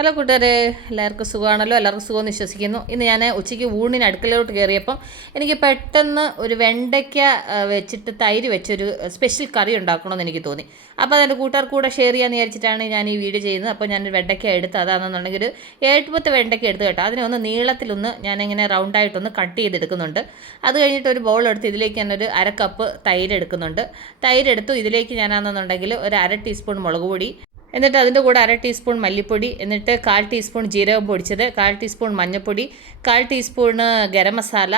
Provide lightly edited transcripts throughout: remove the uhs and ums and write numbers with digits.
Hello കൂട്ടുകാരെ, എല്ലാവർക്കും സുഖമാണല്ലോ. എല്ലാവർക്കും സുഖമെന്ന് വിശ്വസിക്കുന്നു. ഇന്ന് ഞാൻ ഉച്ചയ്ക്ക് ഊണിന് അടുക്കളയിലോട്ട് കയറിയപ്പം എനിക്ക് പെട്ടെന്ന് ഒരു വെണ്ടയ്ക്ക വെച്ചിട്ട് തൈര് വെച്ചൊരു സ്പെഷ്യൽ കറി ഉണ്ടാക്കണമെന്ന് എനിക്ക് തോന്നി. അപ്പോൾ അതെൻ്റെ കൂട്ടുകാർക്ക് കൂടെ ഷെയർ ചെയ്യാമെന്ന് വിചാരിച്ചിട്ടാണ് ഞാൻ ഈ വീഡിയോ ചെയ്യുന്നത്. അപ്പോൾ ഞാനൊരു വെണ്ടയ്ക്ക എടുത്ത് അതാണെന്നുണ്ടെങ്കിൽ ഒരു 7-10 വെണ്ടയ്ക്ക എടുത്ത് കേട്ടോ. അതിനെ ഒന്ന് നീളത്തിലൊന്ന് ഞാനിങ്ങനെ റൗണ്ടായിട്ടൊന്ന് കട്ട് ചെയ്തെടുക്കുന്നുണ്ട്. അത് കഴിഞ്ഞിട്ട് ഒരു ബൗൾ എടുത്ത് ഇതിലേക്ക് ഞാനൊരു 1/2 കപ്പ് തൈര് എടുക്കുന്നുണ്ട്. തൈരെടുത്തു. ഇതിലേക്ക് ഞാനാണെന്നുണ്ടെങ്കിൽ ഒരു 1/2 ടീസ്പൂൺ മുളക് പൊടി, എന്നിട്ട് അതിൻ്റെ കൂടെ 1/2 ടീസ്പൂൺ മല്ലിപ്പൊടി, എന്നിട്ട് 1/4 ടീസ്പൂൺ ജീരകം പൊടിച്ചത്, 1/4 ടീസ്പൂൺ മഞ്ഞൾപ്പൊടി, 1/4 ടീസ്പൂൺ ഗരം മസാല.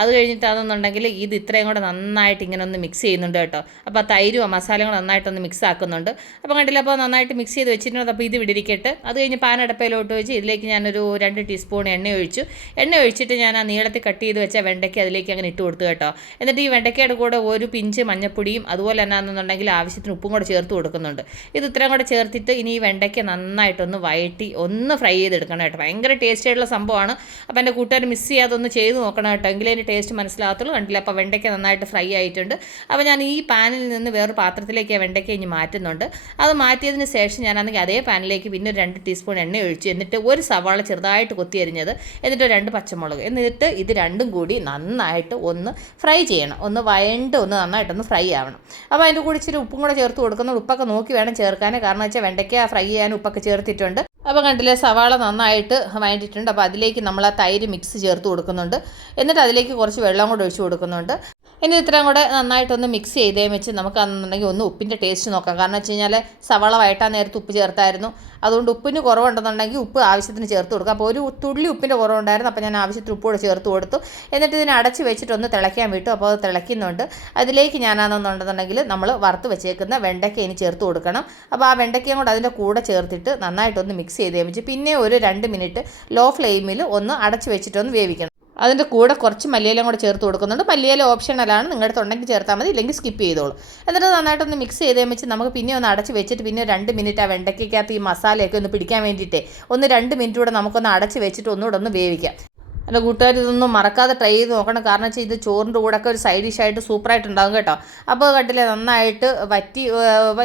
അത് കഴിഞ്ഞിട്ടാണെന്നുണ്ടെങ്കിൽ ഇത് ഇത്രയും കൂടെ നന്നായിട്ട് ഇങ്ങനെ ഒന്ന് മിക്സ് ചെയ്യുന്നുണ്ട് കേട്ടോ. അപ്പോൾ ആ തൈരും ആ മസാലയും കൂടെ നന്നായിട്ടൊന്ന് മിക്സ് ആക്കുന്നുണ്ട്. അപ്പോൾ കണ്ടില്ല, അപ്പോൾ നന്നായിട്ട് മിക്സ് ചെയ്ത് വെച്ചിട്ടുണ്ട്. അപ്പോൾ ഇത് ഇവിടെ ഇരിക്കട്ടെ. അത് കഴിഞ്ഞ് പാനടപ്പയിലോട്ട് വെച്ച് ഇതിലേക്ക് ഞാനൊരു 2 ടീസ്പൂൺ എണ്ണ ഒഴിച്ചു. എണ്ണ ഒഴിച്ചിട്ട് ഞാൻ ആ നീളത്തിൽ കട്ട് ചെയ്ത് വെച്ച വെണ്ടയ്ക്ക അതിലേക്ക് അങ്ങനെ ഇട്ട് കൊടുത്തു കേട്ടോ. എന്നിട്ട് ഈ വെണ്ടയ്ക്കയുടെ കൂടെ ഒരു പിഞ്ച് മഞ്ഞൾപ്പൊടിയും അതുപോലെ തന്നെ ആണെന്നുണ്ടെങ്കിൽ ആവശ്യത്തിന് ഉപ്പും കൂടെ ചേർത്ത് കൊടുക്കുന്നുണ്ട്. ഇത് ഇത്രയും കൂടെ ചേർത്തിട്ട് ഇനി ഈ വെണ്ടയ്ക്ക നന്നായിട്ടൊന്ന് വഴറ്റി ഒന്ന് ഫ്രൈ ചെയ്തെടുക്കണം കേട്ടോ. ഭയങ്കര ടേസ്റ്റ് ആയിട്ടുള്ള സംഭവമാണ്. അപ്പോൾ എൻ്റെ കൂട്ടുകാർ മിസ് ചെയ്യാതെ ഒന്ന് ചെയ്ത് നോക്കണം കേട്ടോ, എങ്കിലേ അതിൻ്റെ ടേസ്റ്റ് മനസ്സിലാകത്തുള്ളൂ. കണ്ടില്ല, അപ്പോൾ വെണ്ടയ്ക്ക നന്നായിട്ട് ഫ്രൈ ആയിട്ടുണ്ട്. അപ്പോൾ ഞാൻ ഈ പാനിൽ നിന്ന് വേറൊരു പാത്രത്തിലേക്ക് വെണ്ടയ്ക്ക ഇനി മാറ്റുന്നുണ്ട്. അത് മാറ്റിയതിന് ശേഷം ഞാനാണെങ്കിൽ അതേ പാനിലേക്ക് പിന്നെ ഒരു 2 ടീസ്പൂൺ എണ്ണ ഒഴിച്ചു. എന്നിട്ട് ഒരു സവാള ചെറുതായിട്ട് കൊത്തി അരിഞ്ഞത്, എന്നിട്ട് 2 പച്ചമുളക്, എന്നിട്ട് ഇത് രണ്ടും കൂടി നന്നായിട്ട് ഒന്ന് ഫ്രൈ ചെയ്യണം. ഒന്ന് വഴണ്ട് ഒന്ന് നന്നായിട്ടൊന്ന് ഫ്രൈ ആവണം. അപ്പോൾ അതിൻ്റെ കൂടി ഇച്ചിരി ഉപ്പും കൂടെ ചേർത്ത് കൊടുക്കുന്നത്. ഉപ്പൊക്കെ നോക്കി വേണം ചേർക്കാൻ, കാരണം വെച്ചാൽ വെണ്ടയ്ക്ക ഫ്രൈ ചെയ്യാൻ ഉപ്പൊക്കെ ചേർത്തിട്ടുണ്ട്. അപ്പോൾ കണ്ടില്ലേ, സവാള നന്നായിട്ട് വഴണ്ടിട്ടുണ്ട്. അപ്പോൾ അതിലേക്ക് നമ്മൾ ആ തൈര് മിക്സ് ചേർത്ത് കൊടുക്കുന്നുണ്ട്. എന്നിട്ട് അതിലേക്ക് കുറച്ച് വെള്ളം കൂടെ ഒഴിച്ച് കൊടുക്കുന്നുണ്ട്. ഇനി ഇത്രയും കൂടെ നന്നായിട്ടൊന്ന് മിക്സ് ചെയ്തേ വെച്ച് നമുക്കതെന്നുണ്ടെങ്കിൽ ഒന്ന് ഉപ്പിൻ്റെ ടേസ്റ്റ് നോക്കാം. കാരണം വെച്ച് കഴിഞ്ഞാൽ സവാള വഴട്ടാൻ നേരത്ത് ഉപ്പ് ചേർത്തായിരുന്നു. അതുകൊണ്ട് ഉപ്പിന് കുറവുണ്ടെന്നുണ്ടെങ്കിൽ ഉപ്പ് ആവശ്യത്തിന് ചേർത്ത് കൊടുക്കുക. അപ്പോൾ ഒരു തുള്ളി ഉപ്പിൻ്റെ കുറവുണ്ടായിരുന്നു. അപ്പോൾ ഞാൻ ആവശ്യത്തിന് ഉപ്പ് കൂടെ ചേർത്ത് കൊടുത്തു. എന്നിട്ട് ഇതിനെ അടച്ച് വെച്ചിട്ട് ഒന്ന് തിളയ്ക്കാൻ വിട്ടു. അപ്പോൾ അത് തിളയ്ക്കുന്നുണ്ട്. അതിലേക്ക് ഞാനാണെന്നുണ്ടെന്നുണ്ടെങ്കിൽ നമ്മൾ വറുത്ത് വെച്ചേക്കുന്ന വെണ്ടയ്ക്ക ഇനി ചേർത്ത് കൊടുക്കണം. അപ്പോൾ ആ വെണ്ടയ്ക്കയും കൂടെ അതിൻ്റെ കൂടെ ചേർത്തിട്ട് നന്നായിട്ടൊന്ന് മിക്സ് ചെയ്തേ വെച്ച് പിന്നെ ഒരു 2 മിനിറ്റ് ലോ ഫ്ലെയിമിൽ ഒന്ന് അടച്ച് വെച്ചിട്ടൊന്ന് വേവിക്കണം. അതിൻ്റെ കൂടെ കുറച്ച് മല്ലിയിലയും കൂടെ ചേർത്ത് കൊടുക്കുന്നുണ്ട്. മല്ലിയില ഓപ്ഷണലാണ്, നിങ്ങളുടെ അടുത്തുണ്ടെങ്കിൽ ചേർത്താൽ മതി, ഇല്ലെങ്കിൽ സ്കിപ്പ് ചെയ്തോളൂ. എന്നിട്ട് നന്നായിട്ടൊന്ന് മിക്സ് ചെയ്തേ വെച്ച് നമുക്ക് പിന്നെ ഒന്ന് അടച്ച് വെച്ചിട്ട് പിന്നെ 2 മിനിറ്റ് ആ വെണ്ടയ്ക്കകത്ത് ഈ മസാലയൊക്കെ ഒന്ന് പിടിക്കാൻ വേണ്ടിയിട്ടേ ഒന്ന് 2 മിനിറ്റ് കൂടെ നമുക്കൊന്ന് അടച്ച് വെച്ചിട്ട് ഒന്നുകൂടെ ഒന്ന് വേവിക്കാം. അല്ല കൂട്ടുകാർ, ഇതൊന്നും മറക്കാതെ ട്രൈ ചെയ്ത് നോക്കണം. കാരണം വെച്ചാൽ ഇത് ചോറിൻ്റെ കൂടെയൊക്കെ ഒരു സൈഡ് ഡിഷായിട്ട് സൂപ്പറായിട്ടുണ്ടാകും കേട്ടോ. അപ്പോൾ കണ്ടില്ലേ, നന്നായിട്ട് വറ്റി,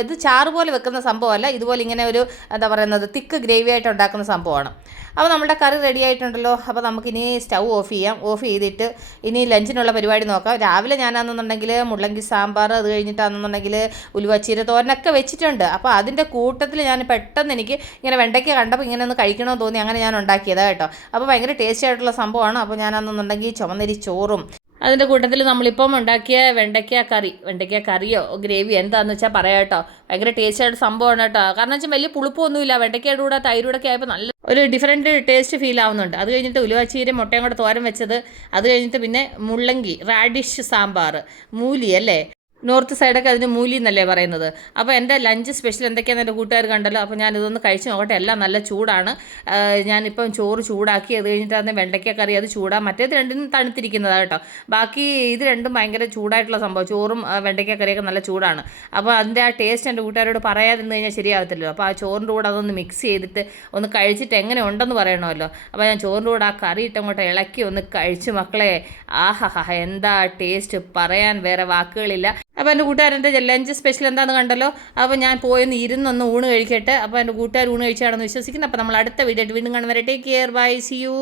ഇത് ചാറ് പോലെ വെക്കുന്ന സംഭവമല്ല, ഇതുപോലെ ഇങ്ങനെ ഒരു എന്താ പറയുന്നത് തിക്ക് ഗ്രേവി ആയിട്ട് ഉണ്ടാക്കുന്ന സംഭവമാണ്. അപ്പോൾ നമ്മുടെ കറി റെഡി ആയിട്ടുണ്ടല്ലോ. അപ്പോൾ നമുക്കിനി സ്റ്റൗ ഓഫ് ചെയ്യാം. ഓഫ് ചെയ്തിട്ട് ഇനി ലഞ്ചിനുള്ള പരിപാടി നോക്കാം. രാവിലെ ഞാനാണെന്നുണ്ടെങ്കിൽ മുള്ളങ്കി സാമ്പാർ, അത് കഴിഞ്ഞിട്ടാണെന്നുണ്ടെങ്കിൽ ഉലുവച്ചീര തോരനൊക്കെ വെച്ചിട്ടുണ്ട്. അപ്പോൾ അതിൻ്റെ കൂട്ടത്തിൽ ഞാൻ പെട്ടെന്ന് എനിക്ക് ഇങ്ങനെ വെണ്ടയ്ക്ക കണ്ടപ്പോൾ ഇങ്ങനെ ഒന്ന് കഴിക്കണമെന്ന് തോന്നി, അങ്ങനെ ഞാൻ ഉണ്ടാക്കിയതാണ് കേട്ടോ. അപ്പോൾ ഭയങ്കര ടേസ്റ്റി ആയിട്ടുള്ള സംഭവമാണ്. അപ്പോൾ ഞാനാണെന്നുണ്ടെങ്കിൽ ചുമന്നരി ചോറും അതിൻ്റെ കൂട്ടത്തിൽ നമ്മളിപ്പം ഉണ്ടാക്കിയ വെണ്ടയ്ക്ക കറിയോ ഗ്രേവി എന്താണെന്ന് വെച്ചാൽ പറയാം കേട്ടോ. ഭയങ്കര ടേസ്റ്റ് ആയിട്ട് സംഭവമാണ് കേട്ടോ. കാരണം വെച്ചാൽ വലിയ പുളിപ്പൊന്നുമില്ല. വെണ്ടയ്ക്കയുടെ കൂടെ തൈരൂടൊക്കെ ആയപ്പോൾ നല്ല ഒരു ഡിഫറൻറ്റ് ടേസ്റ്റ് ഫീൽ ആവുന്നുണ്ട്. അത് കഴിഞ്ഞിട്ട് ഉലുവച്ചീര മുട്ടയും കൂടെ തോരൻ വെച്ചത്, അത് കഴിഞ്ഞിട്ട് പിന്നെ മുള്ളങ്കി റാഡിഷ് സാമ്പാർ, മൂലി അല്ലേ, നോർത്ത് സൈഡൊക്കെ അതിന് മൂലി എന്നല്ലേ പറയുന്നത്. അപ്പോൾ എൻ്റെ ലഞ്ച് സ്പെഷ്യൽ എന്തൊക്കെയാണെന്ന് എൻ്റെ കൂട്ടുകാർ കണ്ടല്ലോ. അപ്പോൾ ഞാനിതൊന്ന് കഴിച്ച് നോക്കട്ടെ. എല്ലാം നല്ല ചൂടാണ്. ഞാനിപ്പം ചോറ് ചൂടാക്കി, അത് കഴിഞ്ഞിട്ടാണ് വെണ്ടയ്ക്ക കറി, അത് ചൂടാണ്. മറ്റേത് രണ്ടും തണുത്തിരിക്കുന്നതാണ് കേട്ടോ. ബാക്കി ഇത് രണ്ടും ഭയങ്കര ചൂടായിട്ടുള്ള സംഭവം. ചോറും വെണ്ടയ്ക്ക കറിയൊക്കെ നല്ല ചൂടാണ്. അപ്പോൾ അതിൻ്റെ ആ ടേസ്റ്റ് എൻ്റെ കൂട്ടുകാരോട് പറയാതിരുന്ന് കഴിഞ്ഞാൽ ശരിയാകത്തില്ലല്ലോ. അപ്പോൾ ആ ചോറിൻ്റെ കൂടെ അതൊന്ന് മിക്സ് ചെയ്തിട്ട് ഒന്ന് കഴിച്ചിട്ട് എങ്ങനെ ഉണ്ടെന്ന് പറയണമല്ലോ. അപ്പോൾ ഞാൻ ചോറിൻ്റെ കൂടെ ആ കറി ഇട്ടങ്ങോട്ട് ഇളക്കി ഒന്ന് കഴിച്ച് മക്കളെ, ആഹാ എന്താ ടേസ്റ്റ്, പറയാൻ വേറെ വാക്കുകളില്ല. അപ്പോൾ എൻ്റെ കൂട്ടുകാരൻ്റെ ലഞ്ച് സ്പെഷ്യൽ എന്താണെന്ന് കണ്ടല്ലോ. അപ്പോൾ ഞാൻ പോയൊന്ന് ഇരുന്നൊന്ന് ഊണ് കഴിക്കട്ടെ. അപ്പോൾ എൻ്റെ കൂട്ടുകാർ ഊണ് കഴിച്ചാണെന്ന് വിശ്വസിക്കുന്നു. അപ്പോൾ നമ്മൾ അടുത്ത വീഡിയോ വീണ്ടും കാണുന്നവരെ take care, bye, see U.